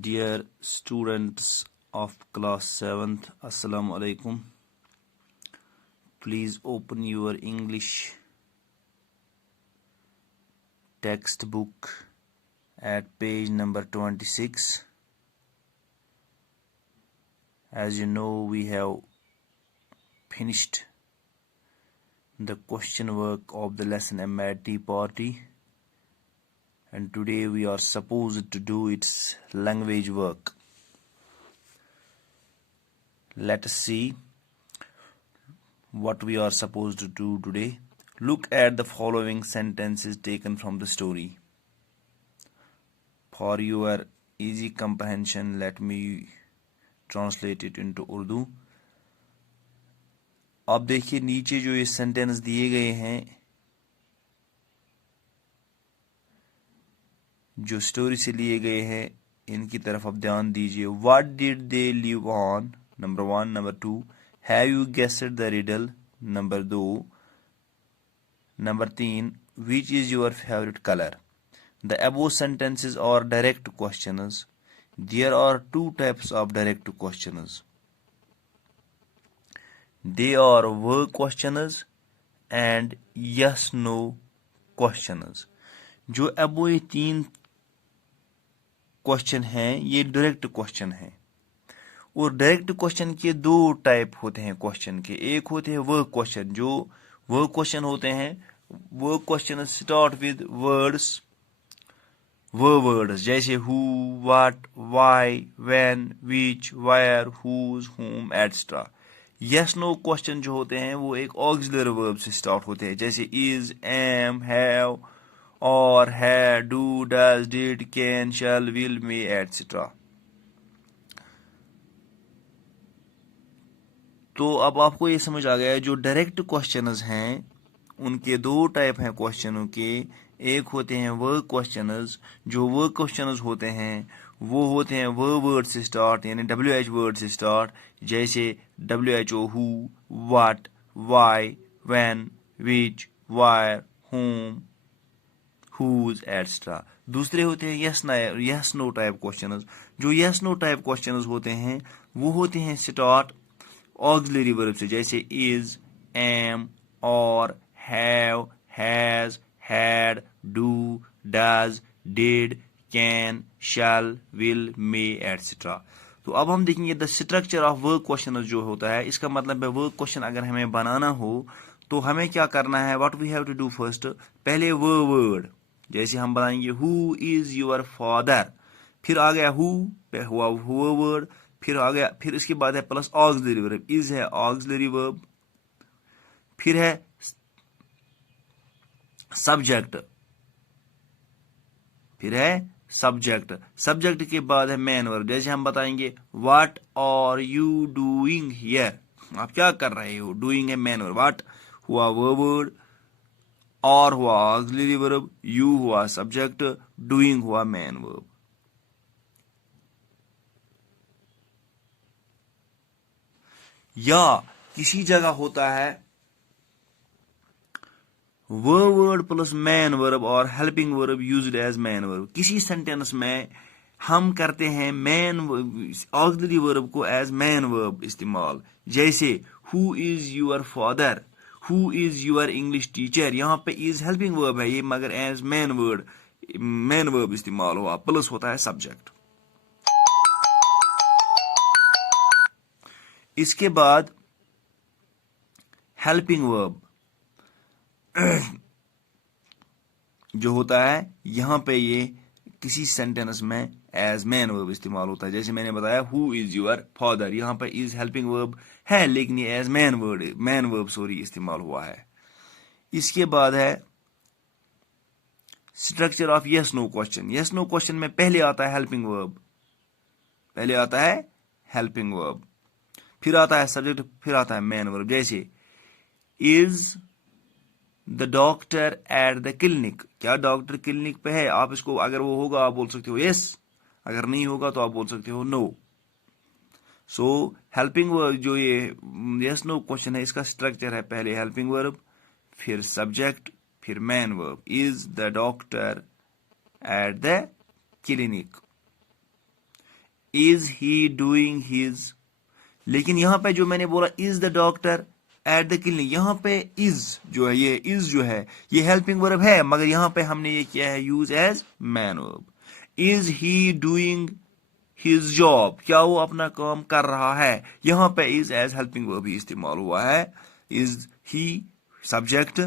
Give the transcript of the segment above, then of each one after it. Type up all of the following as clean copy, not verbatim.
Dear students of class 7th, Assalamu alaikum. Please open your English textbook at page number 26. As you know, we have finished the question work of the lesson MIT party, and today we are supposed to do its language work. Let us see what we are supposed to do today. Look at the following sentences taken from the story. For your easy comprehension, let me translate it into Urdu. आप देखिए नीचे जो ये sentence दिए गए हैं, जो story से लिए गए हैं, इनकी तरफ आप ध्यान दीजिए. What did they live on? Number 1. Number 2. Have you guessed the riddle? Number 2. Number 3. Which is your favorite color? The above sentences are direct questions. There are two types of direct questions. They are were questions and yes no questions. जो अब ये तीन question हैं, ये direct question हैं. और direct question के दो टाइप होते हैं क्वेश्चन के. एक होते हैं वर्क क्वेश्चन. जो वर्क क्वेश्चन होते हैं, work question start with words, words जैसे who, what, why, when, which, where, whose, whom, etcetera. Yes no question जो होते हैं वो एक ऑक्सिलरी वर्ब से स्टार्ट होते हैं, जैसे is, M, have, are, has, do, does, did, can, shall, will, may, etcetera. तो अब आपको ये समझ आ गया है जो डायरेक्ट क्वेश्चंस हैं उनके दो टाइप हैं क्वेश्चनों के. एक होते हैं वर्क क्वेश्चंस. जो वर्क क्वेश्चंस होते हैं वो होते हैं वर्ड से स्टार्ट, यानी WH वर्ड से स्टार्ट, जैसे WHO, who, what, why, when, which, where, whom, whose, etcetera. दूसरे होते हैं यस नो टाइप क्वेश्चंस. जो यस नो टाइप क्वेश्चंस होते हैं वो होते हैं स्टार्ट ऑक्सिलरी वर्ब से, जैसे is, am, are, have, has, had, do, does, did, can, shall, will, may, etcetera. तो अब हम देखेंगे the structure of work question जो होता है. इसका मतलब है वर्क क्वेश्चन अगर हमें बनाना हो तो हमें क्या करना है, what we have to do first. पहले वर्ड, जैसे हम बनाएंगे हु इज योर फादर, फिर आ गया हु, हुआ वर्ड, फिर आ गया, फिर इसके बाद है प्लस ऑक्सिलरी वर्ब, इज है ऑक्सिलरी वर्ब, फिर है सब्जेक्ट, फिर है सब्जेक्ट के बाद है मेन वर्ब. जैसे हम बताएंगे what are you doing here, आप क्या कर रहे हो. डूइंग है मेन वर्ब, व्हाट हुआ वर्ब, और हुआ ऑक्सिलरी वर्ब, यू हुआ सब्जेक्ट, डूइंग हुआ मेन वर्ब. या किसी जगह होता है वर्ड प्लस मैन वर्ब और helping verb used as main verb. किसी सेंटेंस में हम करते हैं मैन ऑक्सिलरी वर्ब को एज मैन वर्ब इस्तेमाल, जैसे who is your father, who is your English teacher. यहाँ पे इज हेल्पिंग वर्ब है ये, मगर एज मैन वर्ब इस्तेमाल हुआ, प्लस होता है सब्जेक्ट. इसके बाद हेल्पिंग वर्ब जो होता है, यहां पे ये किसी सेंटेंस में एज मैन वर्ब इस्तेमाल होता है. जैसे मैंने बताया हु इज योर फादर, यहां पे इज हेल्पिंग वर्ब है लेकिन ये एज मैन वर्ब इस्तेमाल हुआ है. इसके बाद है structure of yes no question. Yes no question में पहले आता है हेल्पिंग वर्ब, फिर आता है सब्जेक्ट, फिर आता है मैन वर्ब. जैसे is the doctor at the clinic, क्या डॉक्टर क्लिनिक पे है. आप इसको अगर वो होगा आप बोल सकते हो यस, अगर नहीं होगा तो आप बोल सकते हो नो. सो हेल्पिंग वर्ब जो ये यस नो क्वेश्चन है, इसका स्ट्रक्चर है पहले हेल्पिंग वर्ब, फिर सब्जेक्ट, फिर man verb. Is the doctor at the clinic. Is he doing his, लेकिन यहां पे जो मैंने बोला is the doctor at the clinic, यहाँ पे इज जो है, ये इज जो है ये हेल्पिंग वर्ब है, मगर यहाँ पे हमने ये किया है use as main verb. Is he doing his job, क्या वो अपना काम कर रहा है, यहाँ पे इज एज हेल्पिंग वर्ब ही इस्तेमाल हुआ है। इज ही सब्जेक्ट,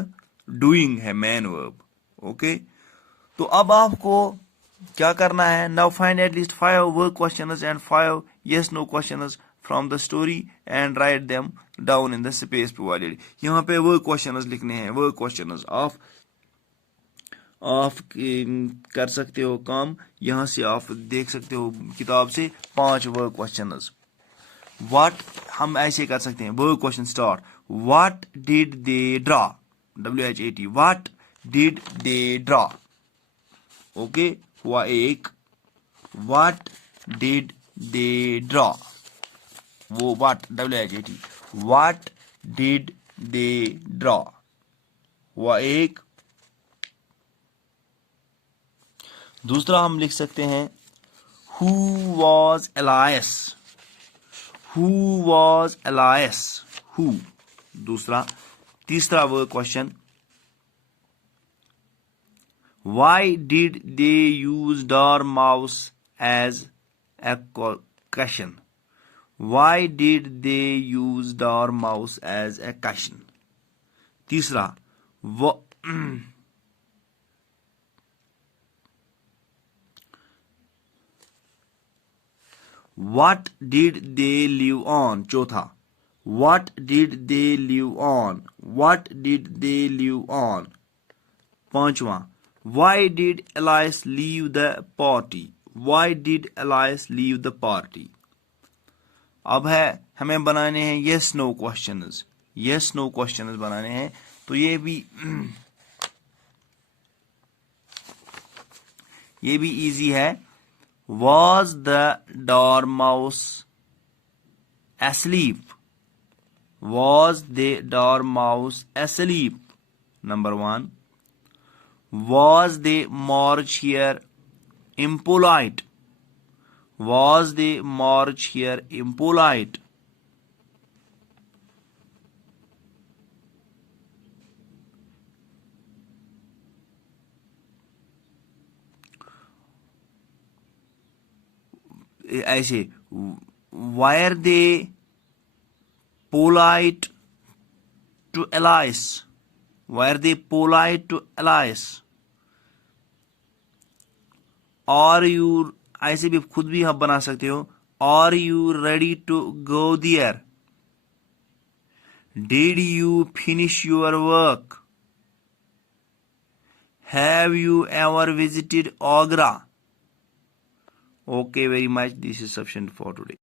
डूइंग है मैन वर्ब। ओके, तो अब आपको क्या करना है, now find at least 5 work questions and 5 yes no questions from the story and write them down in the space provided. यहाँ पे वर्क क्वेश्चंस लिखने हैं, वर्क क्वेश्चंस आप कर सकते हो काम, यहाँ से आप देख सकते हो किताब से 5 वर्क क्वेश्चंस। व्हाट, हम ऐसे कर सकते हैं, work question start, what did they draw, WHAT, what did they draw. Okay, हुआ एक, व्हाट डिड दे ड्रा, वो what, WHAT, what did they draw हुआ एक। दूसरा हम लिख सकते हैं who was Alice, who was Alice, who, दूसरा। तीसरा work question, why did they use dormouse as a question, why did they use dormouse as a question. तीसरा, What did they live on? चौथा, What did they live on? What did they live on? पांचवा, Why did Elias leave the party? Why did Elias leave the party? अब है हमें बनाने हैं yes no questions, yes no questions बनाने हैं, तो ये भी इजी है। Was the dormouse asleep? Was the dormouse asleep? Number 1. Was the march here impolite? Was the march here impolite? ऐसे, were they polite to Elias? Were they polite to Elias? Are you, ऐसे भी खुद भी आप बना सकते हो, Are you ready to go there? Did you finish your work? Have you ever visited Agra? Okay, very much. This is sufficient for today.